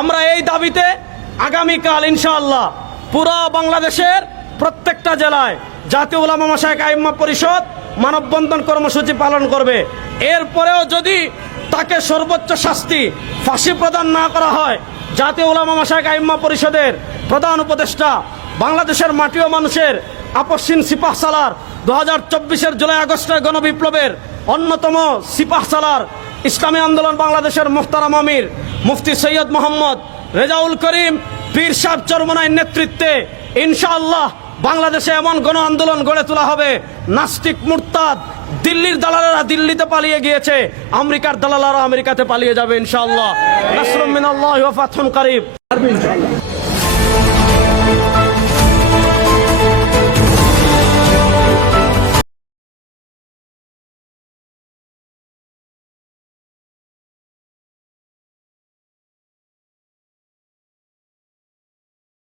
আমরা এই দাবিতে আগামীকাল ইনশাআল্লাহ পুরো বাংলাদেশের প্রত্যেকটা জেলায় জাতীয় উলামা মাসায়ক আইম্মা পরিষদ মানববন্ধন কর্মসূচি পালন করবে। এরপরেও যদি তাকে সর্বোচ্চ শাস্তি ফাঁসি প্রদান না করা হয়, জাতীয় উলামা মাসায়ক আইম্মা পরিষদের প্রধান উপদেষ্টা বাংলাদেশের মাটি ও মানুষের আপসীন সিপাহ সালার দু হাজার চব্বিশের জুলাই আগস্টের গণবিপ্লবের অন্যতম সিপাহ সালার ইসলামী আন্দোলন বাংলাদেশের মুফতারাম আমির, মুফতি সৈয়দ মোহাম্মদ রেজাউল করিম, পীর সাহ চরমনাইয়ের নেতৃত্বে ইনশাআল্লাহ বাংলাদেশে এমন গণ আন্দোলন গড়ে তোলা হবে। নাস্তিক মুরতাদ দিল্লির দালালেরা দিল্লিতে পালিয়ে গিয়েছে, আমেরিকার দালালেরা আমেরিকাতে পালিয়ে যাবে ইনশাআল্লাহ। নাসরুম মিনাল্লাহি ওয়া ফাতহুন করিব